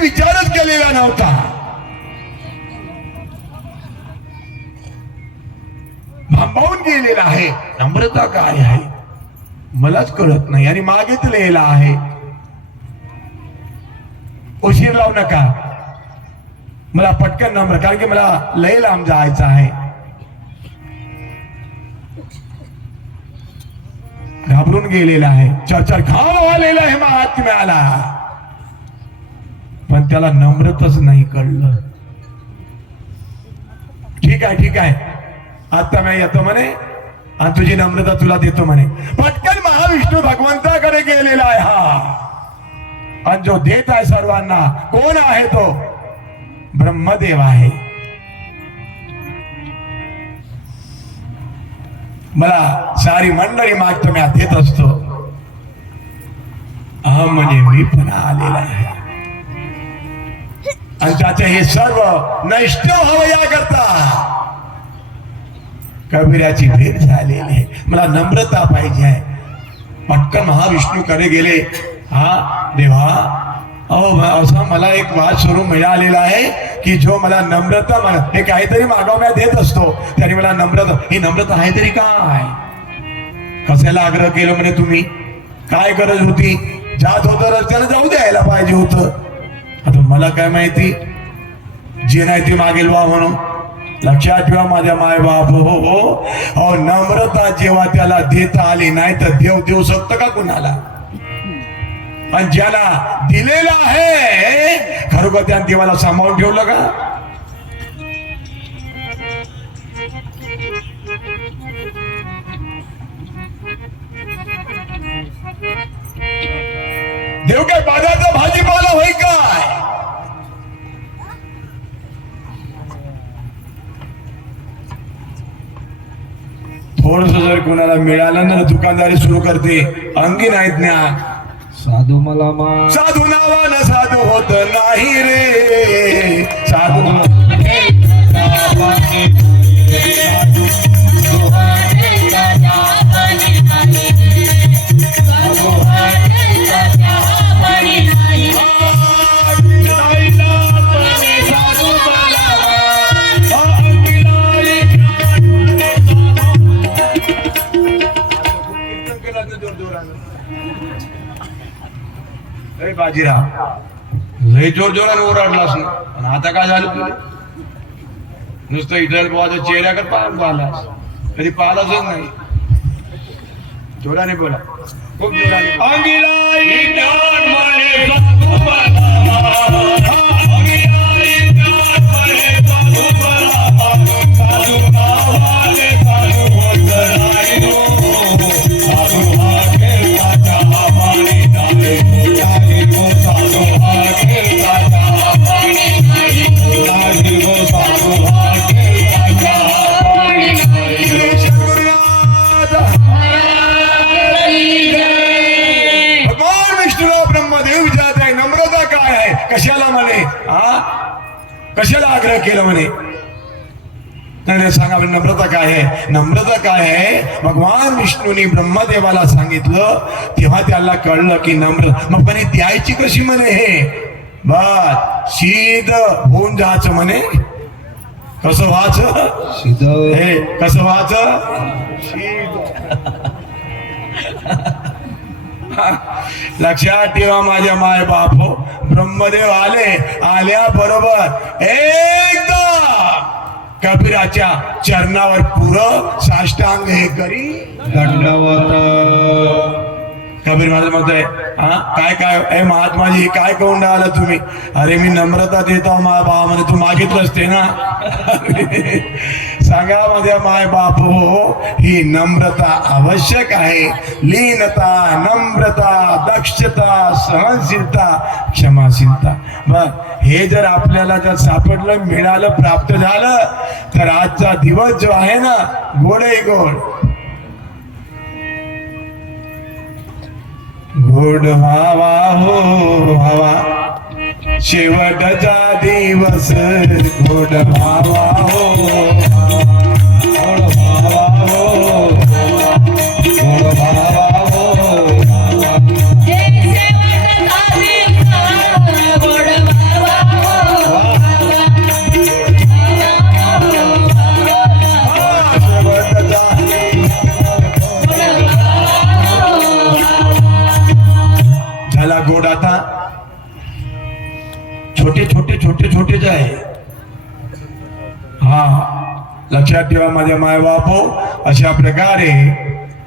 विचारच केलेला नव्हता. भांबावून गेलेला आहे. नम्रता काय आहे? मलाच कळत नाही आणि मागितलेला आहे. उशीर लावू नका. मला पटकन नम्र कारण की मला लय लांब जायचं आहे. घाबरून गेलेला आहे. चर्चा घाव आलेला आहे महात्म्याला. पण त्याला नम्रतच नाही कळलं. ठीक आहे ठीक आहे. आता मी येतो म्हणे. आणि तुझी नम्रता तुला देतो म्हणे. पटकन महाविष्णू भगवंताकडे गेलेला आहे हा. आणि जो देत आहे सर्वांना कोण आहे तो? ब्रह्मदेव आहे. मला सारी मंडळी मागतो मी देत असतो. अहम म्हणजे मी पण आलेला आहे. आणि त्याचे हे सर्व नष्ट व्हावं करता कबीराची भेट झालेली आहे. मला नम्रता पाहिजे आहे. पटकन महाविष्णूकडे गेले. हा देवा अहो असा मला एक वाद स्वरूप मिळालेला आहे की जो मला नम्रता मला हे काहीतरी मागाव देत असतो. त्याने मला नम्रता ही नम्रता आहे तरी काय? कशाला आग्रह केलं म्हणे तुम्ही? काय गरज होती? जात होतं रस्त्याला जाऊ द्यायला पाहिजे होतं. आता मला काय माहिती? जे नाही ते मागेल वा म्हणून. लक्षात ठेवा माझ्या माय बाप हो, हो हो. अहो नम्रता जेव्हा त्याला देता आली नाही तर देव देऊ शकतो का कुणाला? पण ज्याला दिलेला आहे खरोखर त्या देवाला सांभाळून ठेवलं का? कोणाला मिळालं ना दुकानदारी सुरू करते. अंगी नाहीत ज्ञान साधू मला मा साधू नावानं साधू होत नाही रे. साधू बाजीराव लय जोर जोराने ओरडलास ना पण आता काय झालं तुला नुसतं इथं बाबाच्या चेहऱ्याकडे पाहून पाहिलास कधी पाहिलाच नाही. जोराने बोला. खूप जोराने कशाला आग्रह केला म्हणे? नाही नाही, सांगा नम्रता काय आहे? नम्रता काय आहे? भगवान विष्णूने ब्रह्मदेवाला सांगितलं तेव्हा त्याला कळलं की नम्र. मग म्हणे द्यायची कशी म्हणे? हे बर शीद होऊन जायचं म्हणे. कसं सिद्ध हे कसं शीद. लक्षात ठेवा माझ्या माय बाप हो ब्रह्मदेव आले आल्या बरोबर एकदा कबीराच्या चरणावर पुर साष्टांग हे करी. दंडवत. कबीर माझं मत आहे हा काय काय ए महात्माजी काय करून राहिला तुम्ही? अरे मी नम्रता देतो मा बाबा म्हणे तू मागितलं ते ना? सांगा माझ्या माय बाप हो ही नम्रता आवश्यक आहे. लीनता नम्रता दक्षता सहनशीलता क्षमाशीलता. मग हे जर आपल्याला जर सापडलं मिळालं प्राप्त झालं तर आजचा दिवस जो आहे ना गोड आहे गोड. गोड व्हावा हो व्हावा शेवटचा दिवस गोड व्हावा हो. छोटे छोटे छोटेच आहे. हा लक्षात ठेवा माझ्या माय बापो अशा प्रकारे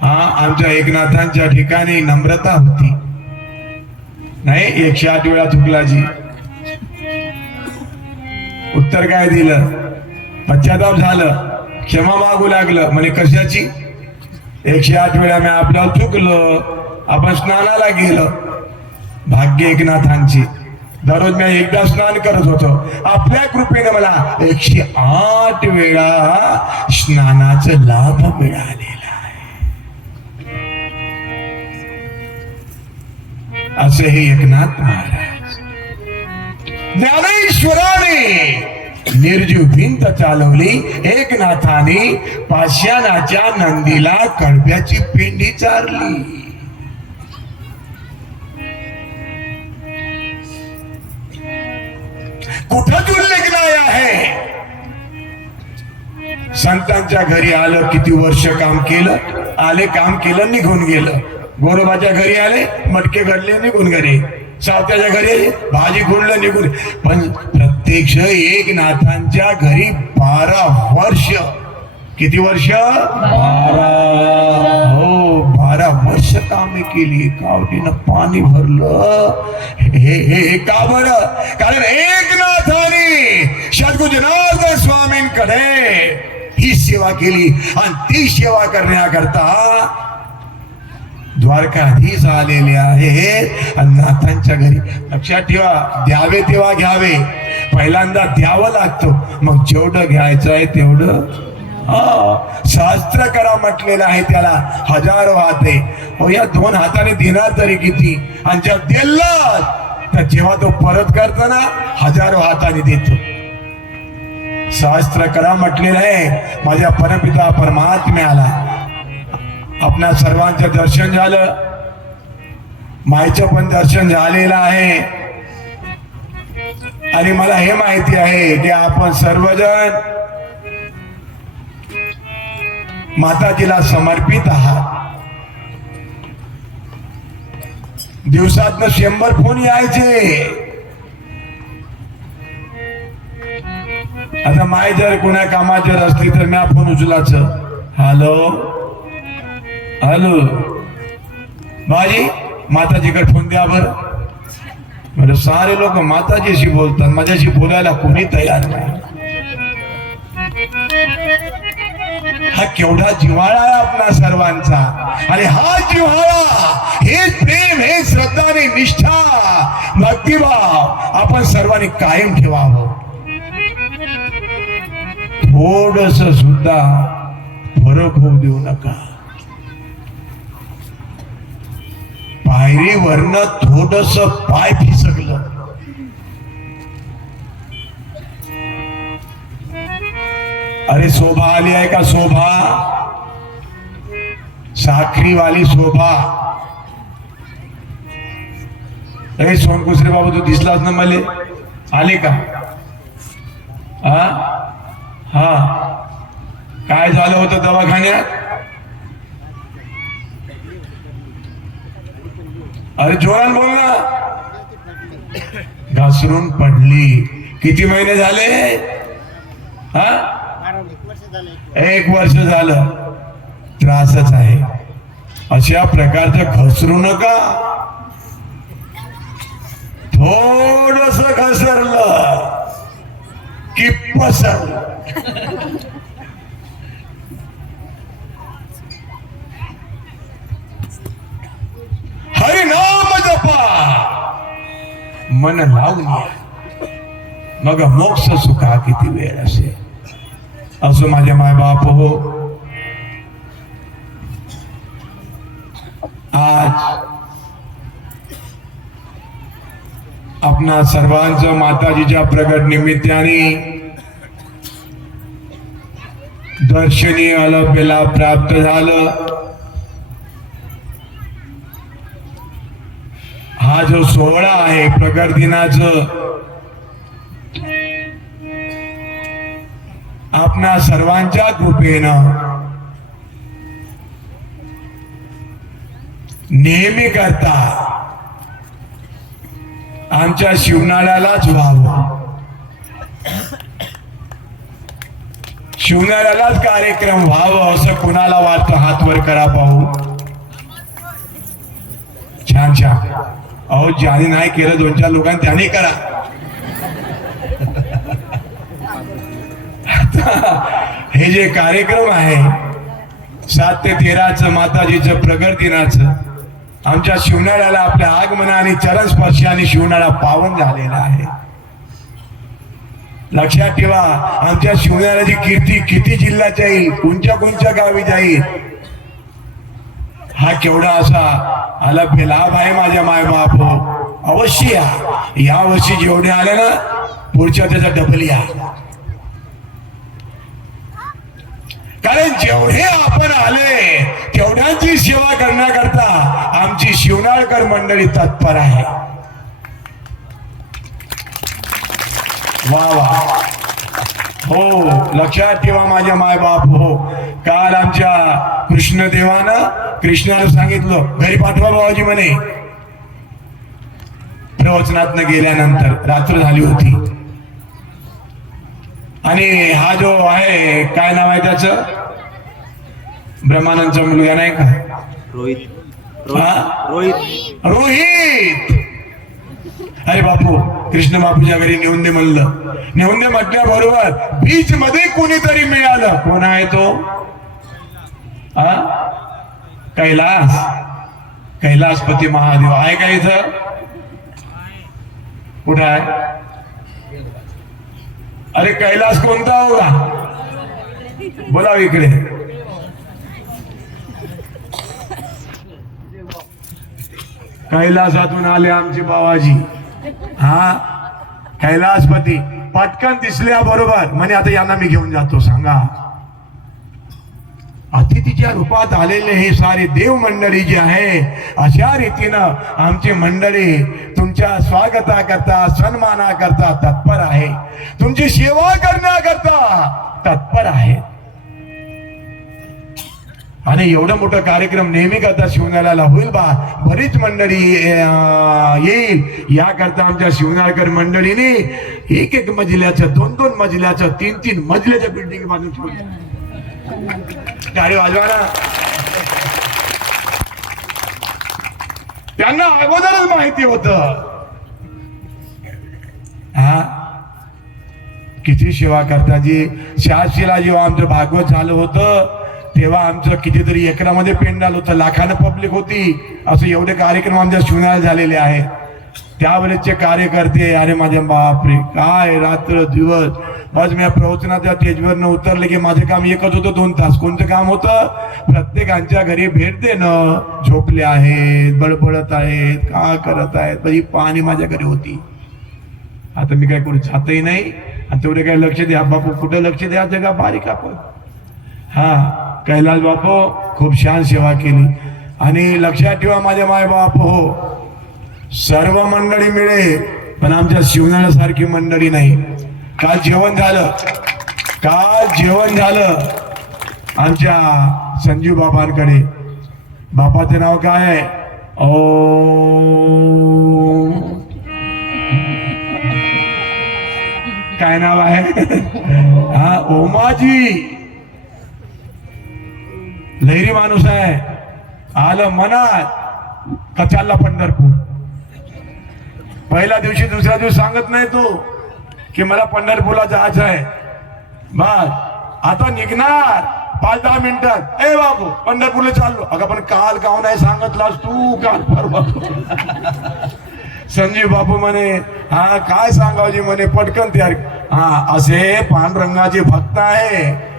हा आमच्या एकनाथांच्या ठिकाणी नम्रता होती. नाही एकशे आठ वेळा चुकलाजी उत्तर काय दिलं? पश्चाताप झालं. क्षमा मागू लागलं. म्हणे कशाची? एकशे आठ वेळा मी आपल्याला चुकलं. आपण स्नानाला गेलं. भाग्य एकनाथांची. दररोज मी एकदा स्नान करत होतो. आपल्या कृपेने मला एकशे आठ वेळा स्नानाचा लाभ मिळालेला आहे. असे हे एकनाथ महाराज. ज्ञानेश्वराने निर्जीव भिंत चालवली. एकनाथाने पाषाणाच्या नंदीला कडब्याची पिंडी चारली. कुठंच उल्लेख नाही आहे? संतांच्या घरी आलं किती वर्ष काम केलं? आले काम केलं निघून गेलं. गोरोबाच्या घरी आले मटके घडले निघून घरी. सावत्याच्या घरी भाजी खुडलं निघून. पण प्रत्यक्ष एकनाथांच्या घरी बारा वर्ष. किती वर्ष? बारा. हो. वर्ष कामे केली कावटीनं पाणी भरलं. हे हे का बर कारण एकनाथाने सद्गुजनाथ स्वामींकडे ही सेवा केली. आणि ती सेवा करण्याकरता द्वारकाधीश आलेले आहे आणि नाथांच्या घरी लक्षात ठेवा द्यावे तेव्हा घ्यावे. पहिल्यांदा द्यावं लागतो. मग जेवढं घ्यायचं आहे तेवढं हा, शास्त्र करा म्हटलेलं आहे त्याला. हजारो हाते हो या दोन हाताने देणार तरी किती? आणि जेव्हा दिलं तर जेव्हा तो परत करताना हजारो हाताने देतो. शास्त्र करा म्हटलेलं आहे. माझ्या परमपिता परमात्म्याला. आपल्या सर्वांचं दर्शन झालं. मायचं पण दर्शन झालेलं आहे. आणि मला हे माहिती आहे की आपण सर्वजण माताजीला समर्पित आहात. दिवसात शंभर फोन यायचे. आता माय जर कोणा कामात जर असली तर मी फोन उचलाच. हॅलो? हॅलो? बाजी माताजीकडे फोन द्या बर. म्हणजे सारे लोक माताजीशी बोलतात माझ्याशी बोलायला कोणी तयार नाही. हा केवढा जिव्हाळा आहे आपला सर्वांचा. आणि हा जिव्हाळा हे प्रेम हे श्रद्धा आणि निष्ठा. भक्तिभाव आपण सर्वांनी कायम ठेवावं. थोडस सुद्धा फरक होऊ देऊ नका. पायरीवरनं थोडस पाय फिसकलं अरे शोभा आली आहे का शोभा? साखरीवाली शोभा। अरे सोनकुसरे बाबा, तू दिसलाच ना मले। आले का? हा हा? काय झालं होतं दवाखान्यात? अरे जोरान बोल ना. घासरून पडली. किती महिने झाले? हा? एक वर्ष झालं त्रासच आहे. अशा प्रकारचं घसरू नका. थोडस घसरलं की पसरलं. हरिनाम जपा. मन लावून मग मोक्ष सुखा किती वेळ असेल. असो माझे मायबाप हो आज आपणा सर्वांचं माताजीच्या प्रगट निमित्ताने दर्शनीय अलभ्यला प्राप्त झालं. हा जो सोहळा आहे प्रगट दिनाचं आपणा सर्वांच्या कृपेनं. नेहमी करता. आमच्या शिवनाळ्यालाच व्हावं. शिवनाळ्यालाच कार्यक्रम व्हावं असं कुणाला वाटतं? हात वर करा पाहू. छान छान. अहो ज्याने नाही केलं दोन चार लोकांनी त्याने करा. आता हे जे कार्यक्रम आहे सात ते तेराचं माताजीचं प्रगट दिनाचं आमच्या शिवनाळ्याला आपल्या आगमना आणि चरण स्पर्शाने शिवनाळा पावन झालेला आहे. लक्षात ठेवा आमच्या शिवनाळ्याची कीर्ती किती जिल्ह्यात जाईल कोणत्या कोणत्या गावी जाईल हा केवढा असा आला लाभ आहे माझ्या मायबाप. अवश्य या. या वर्षी जेवढे आले ना पुढच्या त्याचा डबल या. कारण जेवढे आपण आले तेवढ्यांची सेवा करण्याकरता आमची शिवनाळकर मंडळी तत्पर आहे. वा वा. हो लक्षात ठेवा माझ्या मायबाप हो. काल आमच्या कृष्णदेवानं कृष्णाला सांगितलं घरी पाठवा बाबाजी म्हणे. प्रवचनातनं गेल्यानंतर रात्र झाली होती. आणि हा जो आहे काय नाव आहे त्याचं? ब्रह्मानंदचा मुलगा नाही का? रोहित. हा? रोहित. रोहित! अरे बापू कृष्ण बापूच्या घरी नेऊन दे म्हणलं. नेऊन दे म्हटल्याबरोबर बीच मध्ये कोणीतरी मिळालं. कोण आहे तो? हा? कैलास. कैलासपती महादेव. आहे का इथं? कुठं आहे? अरे कैलास कोणता होगा बोला इकडे. कैलासातून आले आमचे बाबाजी. हा कैलासपती. पटकन दिसल्या बरोबर. म्हणे आता यांना मी घेऊन जातो सांगा. अतिथीच्या रूपात आलेले हे सारे देव मंडळी जे आहे अशा रीतीनं आमची मंडळी तुमच्या स्वागताकरता सन्मानाकरता तत्पर आहे. तुमची सेवा करण्याकरता तत्पर आहे. आणि एवढं मोठं कार्यक्रम नेहमी करता शिवनाळ्याला होईल बा. बरीच मंडळी अं, येईल. याकरता आमच्या शिवनाळकर मंडळीने एक एक मजल्याचं दोन दोन मजल्याचं तीन तीन मजल्याच्या बिल्डिंग बांधून ठेवल्या गाडी वाजवा ना. त्यांना अगोदरच माहिती होत. हा? किती सेवा करता जी शहाशीला जेव्हा आमचं भागवत झालं होतं तेव्हा आमचं कितीतरी एकरामध्ये पेंडाल होतं. लाखानं पब्लिक होती. असं एवढे कार्यक्रम आमच्या शिवण्याला झालेले आहेत. त्यावेळेसचे कार्यकर्ते अरे माझ्या बापरे काय रात्र दिवस. बस मी प्रवचनाच्या स्टेजवरनं उतरले की माझं काम एकच होतं दोन तास. कोणतं काम होतं? प्रत्येकांच्या घरी भेट देणं. झोपले आहेत बडबडत आहेत का करत आहेत? बरी पाणी माझ्या घरी होती. आता मी काय करू जातही नाही. आणि तेवढे काय लक्ष द्या. बापू कुठं लक्ष द्या? जगा बारीक आपण. हा कैलास बापू खूप छान सेवा केली. आणि लक्षात ठेवा माझ्या माय बाप हो. सर्व मंडळी मिळे पण आमच्या शिवनाळ्यासारखी मंडळी नाही. काल जेवण झालं? काल जेवण झालं? आमच्या संजीव बाबांकडे. बापाचं नाव काय आहे? ओ काय नाव आहे? हा ओमाजी. लहरी माणूस आहे. आलं मनात. कचालला पंढरपूर. पहिल्या दिवशी दुसऱ्या दिवस सांगत नाही तो. की मला पंढरपूरला जायचं आहे. बस. आता निघणार. पाच दहा मिनिटात ए बाबू पंढरपूरला चाललो. अगं पण काल का नाही सांगतलास तू. काल परवा. संजीव बापू म्हणे हा काय सांगावजी म्हणे पटकन तयार हा असे पांडुरंगाचे भक्त आहे.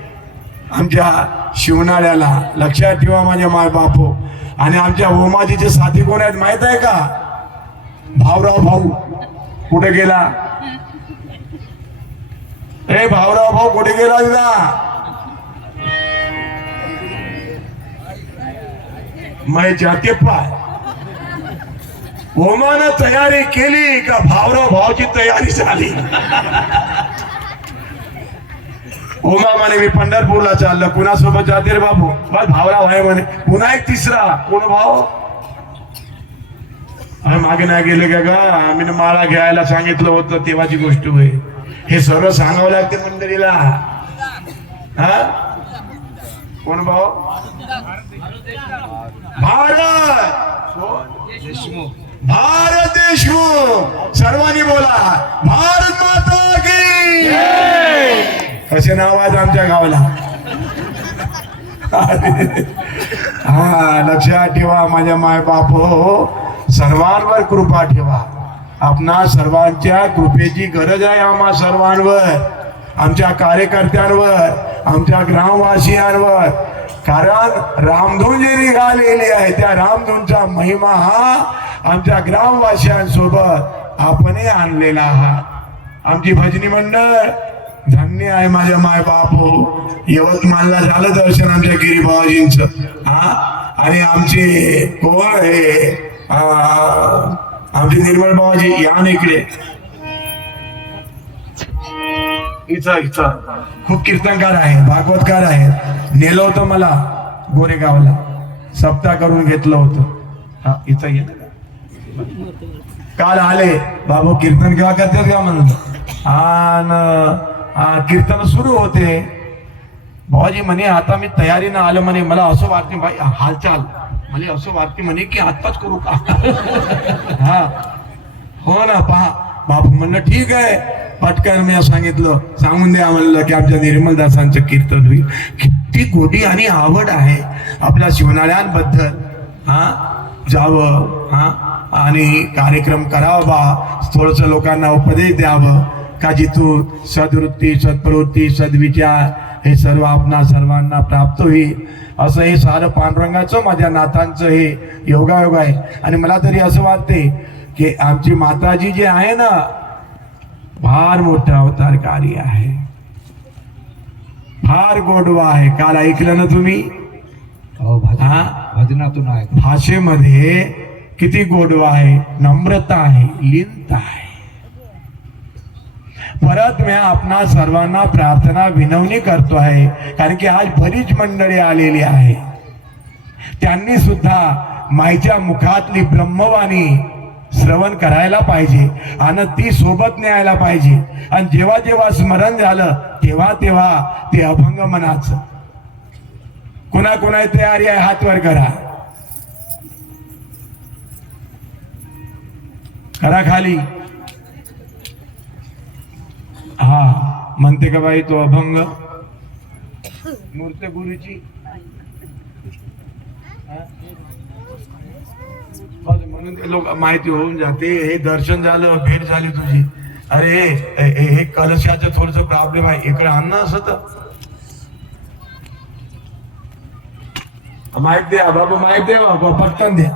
आमच्या शिवनाळ्याला लक्षात ठेवा माझ्या माय बापू. आणि आमच्या ओमाजीचे साथी कोण आहेत माहीत आहे का? भाऊराव भाऊ. कुठे गेला? हे भाऊराव भाऊ कुठे गेला तुला? मै जाते पाय. ओमानं तयारी केली का भावराव भावची तयारी झाली? ओमा म्हणे मी पंढरपूरला चाललं. कुणासोबत जाते रे बाबू? बस भावराव आहे म्हणे. पुन्हा एक तिसरा. कोण भाव मागे नाही गेले का ग? आम्ही माळा घ्यायला सांगितलं होतं तेव्हाची गोष्ट होय. हे सर्व सांगावं लागते मंडळीला. हा? कोण भाऊ? भारत! देशमुख भारत देशमुख! सर्वांनी बोला भारत माता की कसे नाव आज आमच्या गावाला. हा लक्षात ठेवा माझ्या माय बाप सर्वांवर कृपा ठेवा. आपणा सर्वांच्या कृपेची गरज आहे आम्हा सर्वांवर आमच्या कार्यकर्त्यांवर आमच्या ग्रामवासियांवर. कारण रामधून जे निघालेली आहे त्या रामधूनचा महिमा हा आमच्या ग्रामवासियांसोबत आपणही आणलेला आहात आमची भजनी मंडळ धन्य आहे माझ्या माय हो यवतमाळला झालं दर्शन आमच्या गिरीबाबाजींच हा? आणि आमचे कोण हे आ, आमचे निर्मळ बाबाजी या ना इकडे. इथं इथं. खूप कीर्तनकार आहे भागवतकार आहे नेलं होतं मला गोरेगावला. सप्ताह करून घेतलं होतं. हा इथं ये. काल आले. बाबू कीर्तन केव्हा करतात का म्हणलं आणि कीर्तन सुरू होते. बाबाजी म्हणे आता मी तयारीनं आलं म्हणे. मला असं वाटते भाई हालचाल. मला असं वाटते म्हणे की आत्ताच करू का? हा. हो ना पहा. बापू म्हणलं ठीक आहे. पटकन मी सांगितलं. सांगून द्या म्हणलं की आमच्या निर्मलदासांचं कीर्तन होईल. किती गोडी आणि आवड आहे आपल्या शिवनाळ्यांबद्दल. हा? जावं हा? आणि कार्यक्रम करावा. बा थोडस लोकांना उपदेश द्यावं. का जिथून सदवृत्ती सद्प्रवृत्ती सद्विचार हे सर्व आपणा सर्वांना प्राप्त होईल. असं हे सारं पांडुरंगाचं माझ्या नाथांचं हे योगायोग आहे. आणि मला तरी असं वाटते की आमची माताजी जी आहे ना फार मोठं अवतारकारी आहे. फार गोडवा आहे. काल ऐकलं ना तुम्ही? हो भजन भजनातून आहे भाषेमध्ये किती गोडवा आहे. नम्रता आहे लिनता आहे. परत मी आपणा सर्वांना प्रार्थना विनवणी करतो आहे. कारण की आज बरीच मंडळी आलेली आहे. त्यांनी सुद्धा माईच्या मुखातली ब्रह्मवाणी श्रवण करायला पाहिजे आणि ती सोबत न्यायला पाहिजे. आणि जेव्हा जेव्हा स्मरण झालं तेव्हा तेव्हा ते अभंग मनाचं. कुणा कुणा तयारी आहे हात वर करा. करा खाली. हा म्हणते का बाई तो अभंग? मूर्त गुरुची हो, म्हणून लोक माहिती होऊन जाते. हे दर्शन झालं भेट झाली तुझी. अरे हे हे- हे कलशाचं थोडस प्रॉब्लेम आहे. इकडे अन्न असत माहीत द्या बाबा माहीत द्या बाबा पटकन द्या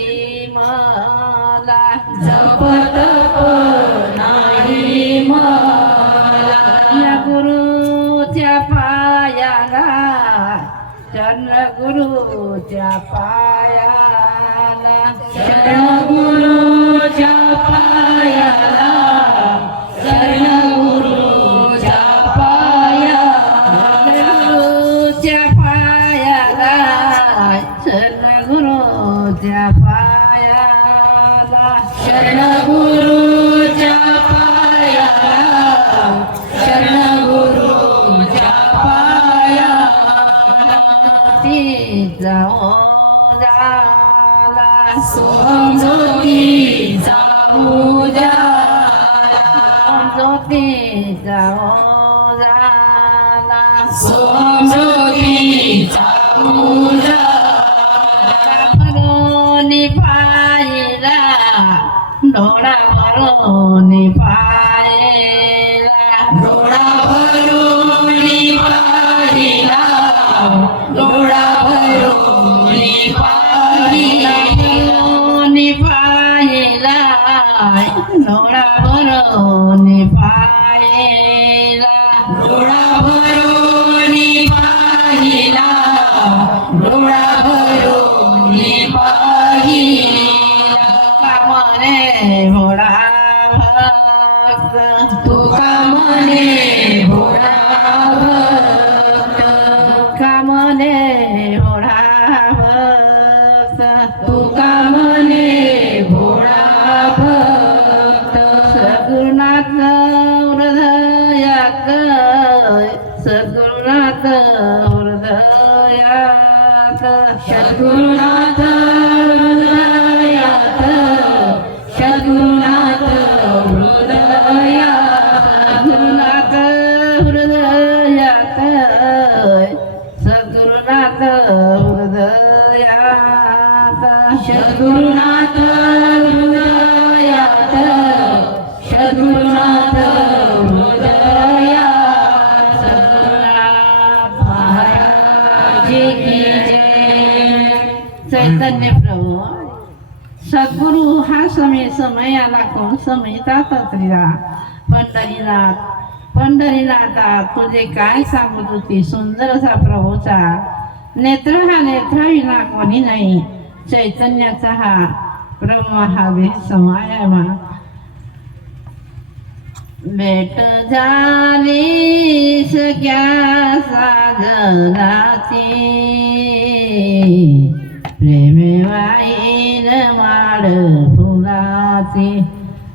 नाही मला जपत नाही मला. या गुरुच्या पायाला चंद्र गुरुच्या পূজা सद्गुणात हृदयात सद्गुणात समयाला कोण समयता पंढरीनाथ पंढरीनाथा तुझे काय सांगत होती सुंदर असा प्रभूचा. नेत्र हा नेत्राविना कोणी नाही. चैतन्याचा हा ब्रह्म हा समायमा भेट झाली सगळ्या साधनाची? प्रेमे वाईन माड फुलाची.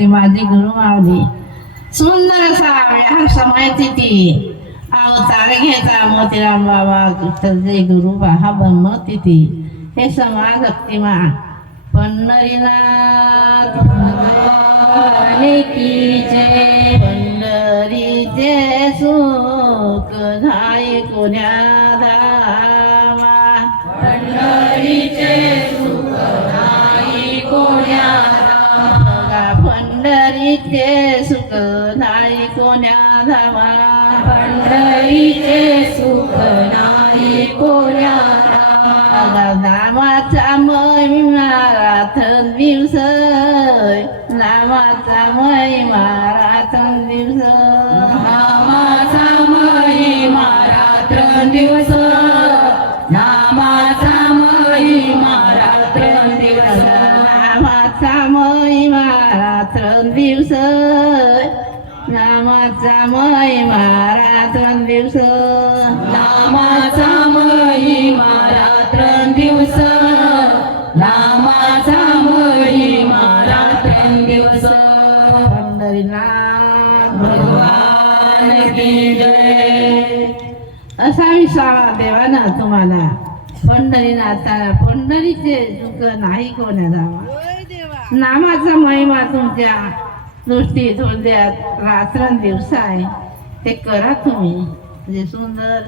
ते माझे माझी गुरु मावली सुंदर असा विहार समय तिथी अवतार घेता मोतीराम बाबा तसे गुरु बाहा ब्रह्म तिथी हे समाज भक्तिमा पंढरीनाथ भगवाने की जय. पंढरीचे सुख झाय कोण्या पंढरीचे सुख नाही कोण्या धावा पंढरीचे सुख नाही कोण्या धावा. धामाचा महिमा दिवस असा महिमा रात्रंदिवस पंढरीनाथ भगवान की जय. असा विसावा देवाना तुम्हाला. पंढरीनाथा पंढरीचे दुःख नाही कोण्या जावा नामाचा महिमा तुमच्या दृष्टी दृष्टीत हृदयात रात्रंदिवस आहे. ते करा तुम्ही. म्हणजे सुंदर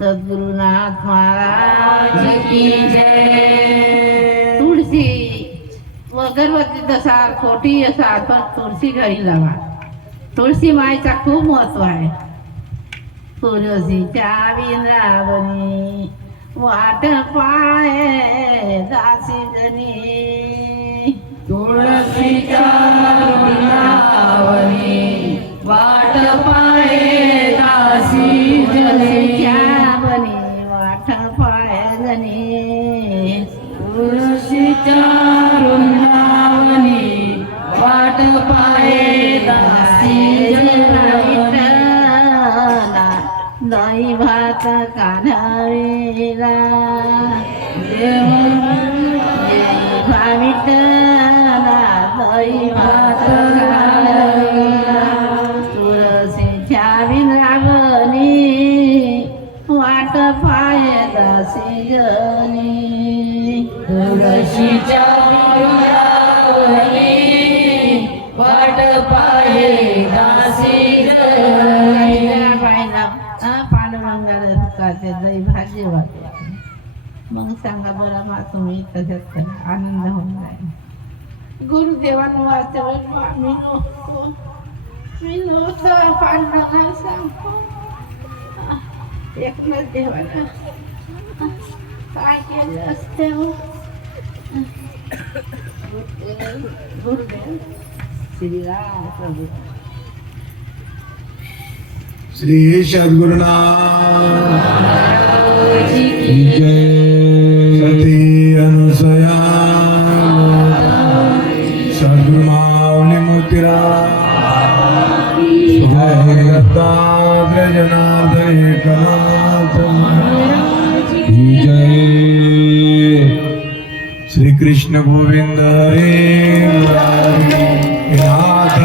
सद्गुरुनाथ महाराज की जय. व गर्भवती सार खोटी असा पण तुळशी घरी लावा तुळशी मायचा खूप महत्त्व आहे तुळशीच्या विंद्रावणी वाट पाय दासी जनी तुळशीच्या वृंदावनी वाट पाये दासी मा आनंद होऊन जाईल गुरुदेवानं वाचवलं मी नव्हतो मी नव्हतं पांडुरंगाला सांगतो एकनाथ देवाला काय केलं असते हो गुरुदेव श्रीराम प्रभू श्री सद्गुरुनाथ जय. जय दत्तात्रय जय श्री कृष्ण गोविंद हरे मुरारी नाथ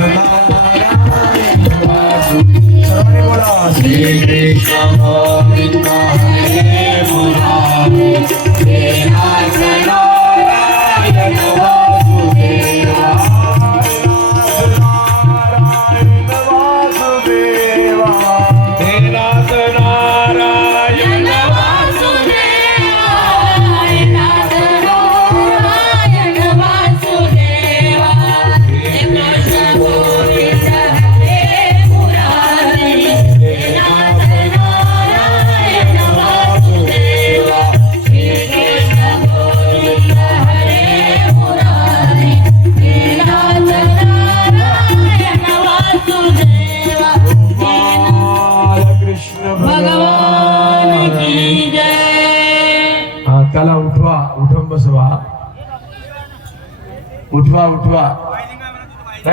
ઉઠવા ઉઠવા.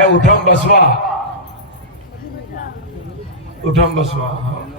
ઉઠમ બસવા. ઉઠમ બસવા.